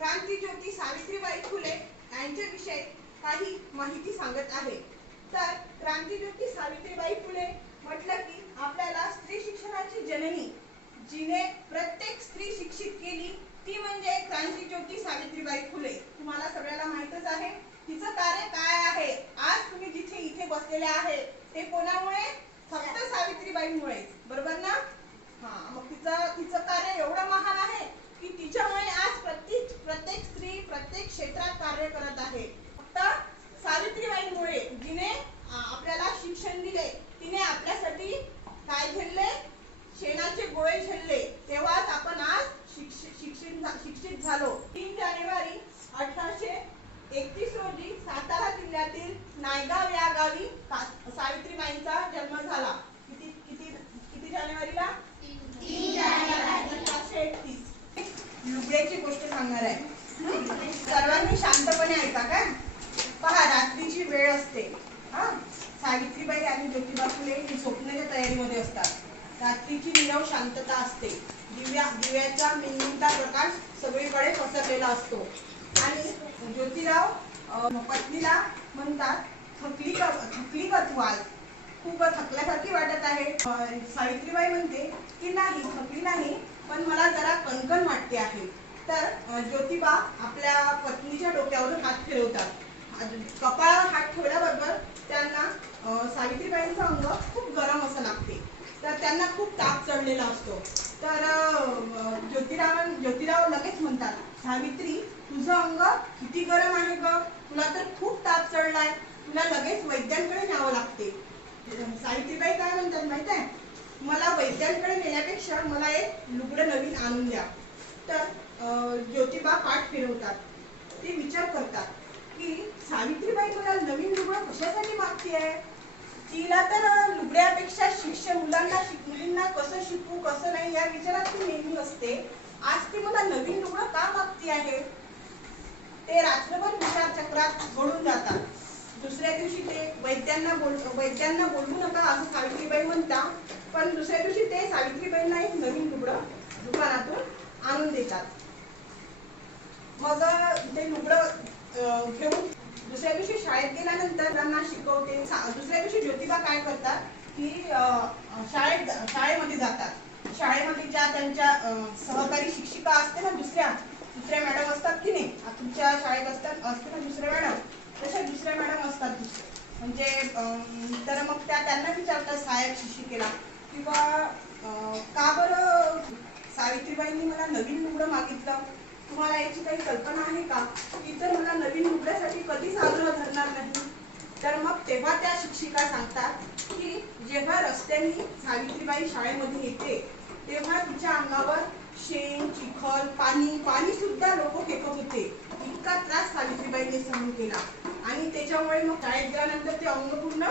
क्रांतीज्योती सावित्रीबाई फुले यांच्याविषयी काही माहिती सांगत आहे. तर क्रांतीज्योती सावित्रीबाई फुले म्हटलं की आपल्याला स्त्री शिक्षणाची जननी जिने प्रत्येक स्त्री शिक्षित केली ती म्हणजे क्रांतीज्योती सावित्रीबाई फुले. तुम्हाला सगळ्याला माहितच आहे. तिचं कार्य काय आहे? आज तुम्ही जिथे इथे बसलेले आहे ते कोणामुळे? फक्त सावित्रीबाईमुळे. बरोबर ना? हा मग तिचं तिचं कार्य एवढं महान आहे की तिच्यामुळे आज प्रत्येक क्षेत्रात कार्य करत आहे फक्त सावित्रीबाईंमुळे जिने आ, आपल्याला शिक्षण दिले तिने आपल्यासाठी काय झेलले शेणाचे गोळे झेलले तेव्हाच आपण आज शिक्षित शिक्षित झा- शिक्षित झालो तीन जानेवारी अठराशे एकतीस रोजी सातारा जिल्ह्यातील नायगाव या गावी सा- सावित्रीबाईंचा जन्म झाला किती किती किती जानेवारीला अठराशे एकतीस लुगड्याची गोष्ट सांगणार आहे हं? सर्वांनी शांतपणे ऐका काय पहा रात्रीची वेळ असते हा सावित्रीबाई आणि ज्योतिबा फुले ही झोपण्याच्या तयारीमध्ये असतात रात्रीची निरव शांतता असते. दिव्या दिव्याचा मिणमिणता प्रकाश सगळीकडे पसरलेला असतो. आणि ज्योतिराव पत्नीला म्हणतात थकली का थकली का तू आज खूप थकल्यासारखी वाटत आहे. सावित्रीबाई म्हणते की नाही थकली नाही पण मला जरा कणकण वाटते आहे. तर ज्योतिबा आपल्या पत्नीच्या डोक्यावर हात फिरवतात. कपाळावर हात ठेवल्याबरोबर त्यांना सावित्रीबाईंचं अंग खूप गरम असं लागते. तर त्यांना खूप ताप चढलेला असतो. तर ज्योतिराव ज्योतिराव लगेच म्हणतात सावित्री तुझं अंग किती गरम आहे ग? तुला तर खूप ताप चढलाय. तुला लगेच वैद्यांकडे न्यावं लागते. सावित्रीबाई काय म्हणतात माहीत आहे? मला वैद्यांकडे नेण्यापेक्षा मला एक लुगडं नवीन आणून द्या. तर ज्योतिबा पाठ फिरवतात. ते विचार करतात की सावित्रीबाई मला नवीन लुगडं कशासाठी मागते आहे तिला तर लुगड्यापेक्षा शिक्षण मुलांना शिक- मुलींना कसं शिकवू कसं नाही या विचारात ती नेहमी असते. आज ती मला नवीन लुगडं का मागती आहे? ते रात्रभर विचार चक्रात जातात. दुसऱ्या दिवशी ते वैद्यांना बोल वैद्यांना बोलू नका असं सावित्रीबाई म्हणता. पण दुसऱ्या दिवशी ते सावित्रीबाईंना एक नवीन लुगडं दुकानातून आणून देतात. मग ते लुगडं घेऊन दुसऱ्या दिवशी शाळेत गेल्यानंतर त्यांना शिकवते. दुसऱ्या दिवशी ज्योतिबा काय करतात की शाळेत शाळेमध्ये जातात. शाळेमध्ये ज्या त्यांच्या सहकारी शिक्षिका असते ना दुसऱ्या दुसऱ्या मॅडम असतात की नाही? तुमच्या शाळेत असतात असते ना दुसऱ्या मॅडम? तशा दुसऱ्या मॅडम असतात दुसऱ्या म्हणजे अं, तर मग त्या त्यांना विचारतात सहाय्यक शिक्षिकेला किंवा अं, का बरं सावित्रीबाईंनी मला नवीन लुगडं मागितलं? तुम्हाला याची काही कल्पना आहे का? इतर मला नवीन लुगड्यासाठी कधीच आग्रह धरणार नाही. तर मग तेव्हा त्या शिक्षिका सांगतात की जेव्हा रस्त्यांनी सावित्रीबाई शाळेमध्ये येते तेव्हा तिच्या अंगावर शेण चिखल पाणी पाणी सुद्धा लोक फेकत होते. इतका त्रास सावित्रीबाईने सहन केला. आणि त्याच्यामुळे मग शाळेत गेल्यानंतर ते अंग पूर्ण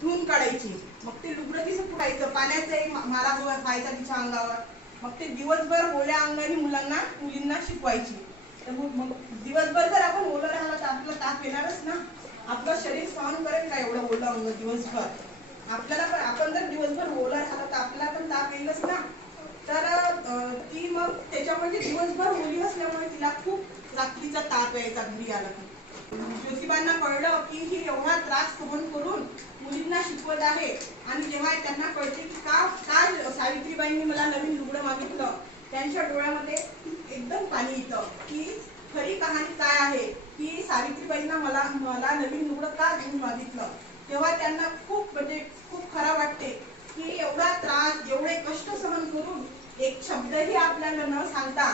धुवून काढायची. मग ते लुगडं तिचं फुटायचं पाण्याचाही मारा व्हायचा तिच्या अंगावर. मग ते दिवसभर ओल्या अंगाने मुलांना मुलींना शिकवायची. तर मग मग दिवसभर जर आपण ओलं राहिलं तर आपला ताप येणारच ना? आपलं शरीर सहन करेल का एवढं ओला अंग दिवसभर? आपल्याला पण आपण जर दिवसभर ओला झाला तर आपल्याला पण ताप येईलच ना? तर ती मग त्याच्यामध्ये दिवसभर ओली असल्यामुळे तिला खूप रात्रीचा ताप यायचा घरी आला. ज्योतिबांना कळलं की ही एवढा त्रास सहन करून मुलींना शिकवत आहे. आणि जेव्हा त्यांना कळते की का का सावित्रीबाईंनी मला नवीन लुगडं मागितलं त्यांच्या डोळ्यामध्ये एकदम पाणी येतं की खरी कहाणी काय आहे? की सावित्रीबाईंना मला मला नवीन लुगडं का घेऊन मागितलं? तेव्हा त्यांना खूप म्हणजे खूप खराब वाटते की एवढा त्रास एवढे कष्ट सहन करून एक शब्दही आपल्याला न सांगता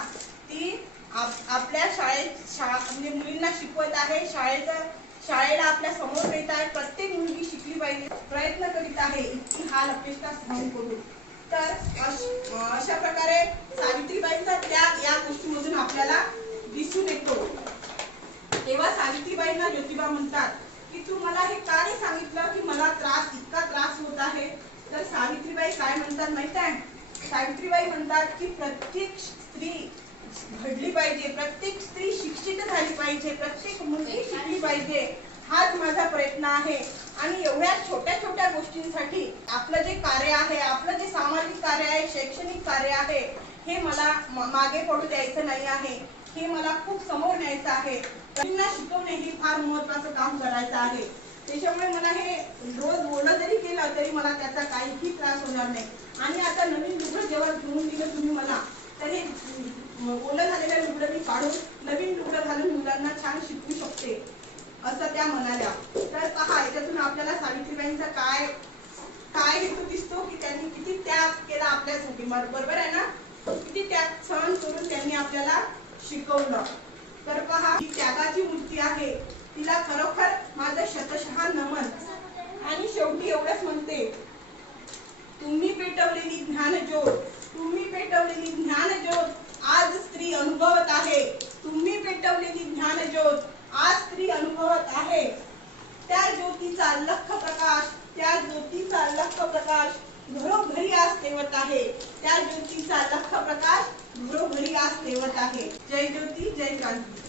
ती आपल्या शाळेत शाळा म्हणजे मुलींना शिकवत आहे. शाळेचा शाळेला आपल्यासमोर येत आहे. प्रत्येक मुलगी शिकली पाहिजे प्रयत्न करीत आहे. इतकी हाल अपेक्षा सहन करून. तर अशा प्रकारे सावित्रीबाईंचा त्याग या गोष्टीमधून आपल्याला दिसून येतो. सावित्रीबाईंना ज्योतिबा म्हणतात की तू मला हे का नाही सांगितलं की मला त्रास इतका त्रास होत आहे? तर सावित्रीबाई काय म्हणतात माहीत आहे? सावित्रीबाई म्हणतात की प्रत्येक स्त्री घडली पाहिजे प्रत्येक स्त्री शिक्षित झाली पाहिजे प्रत्येक मुलगी शिकली पाहिजे. हाच माझा प्रयत्न आहे. आणि एवढ्या छोट्या छोट्या गोष्टींसाठी आपलं जे कार्य आहे आपलं जे सामाजिक कार्य आहे शैक्षणिक कार्य आहे हे मला मागे पडू द्यायचं नाही आहे. हे मला खूप समोर न्यायचं आहे. मुलींना शिकवणे हे फार महत्वाचं काम करायचं आहे. त्याच्यामुळे मला हे रोज बोलणं जरी केलं तरी मला त्याचा काहीही त्रास होणार नाही. आणि आता नवीन लुगडं जेव्हा घेऊन दिलं तुम्ही मला तर हे ओलं झालेलं लुगडं मी काढून नवीन लुगडं घालून मुलांना छान शिकवू शकते असं त्या म्हणाल्या. तर पहा याच्यातून आपल्याला सावित्रीबाईंचा काय काय हेतू दिसतो की त्यांनी किती त्याग केला आपल्यासाठी बरोबर आहे ना? किती त्याग सहन करून त्यांनी शिकवलं. तर पहा ही त्यागाची मूर्ती आहे. तिला खरोखर माझं शतशः नमन. आणि शेवटी एवढंच म्हणते तुम्ही पेटवलेली ज्ञान ज्योत तुम्ही पेटवलेली ज्ञान ज्योत आज स्त्री अनुभवत आहे. तुम्ही पेटवलेली ज्ञान ज्योत आज स्त्री अनुभवत आहे. त्या ज्योतीचा लख प्रकाश त्या ज्योतीचा लख प्रकाश घरोघरी आज तेवत आहे. त्या ज्योतीचा लख प्रकाश घरोघरी आज तेवत आहे. जय ज्योती जय क्रांती.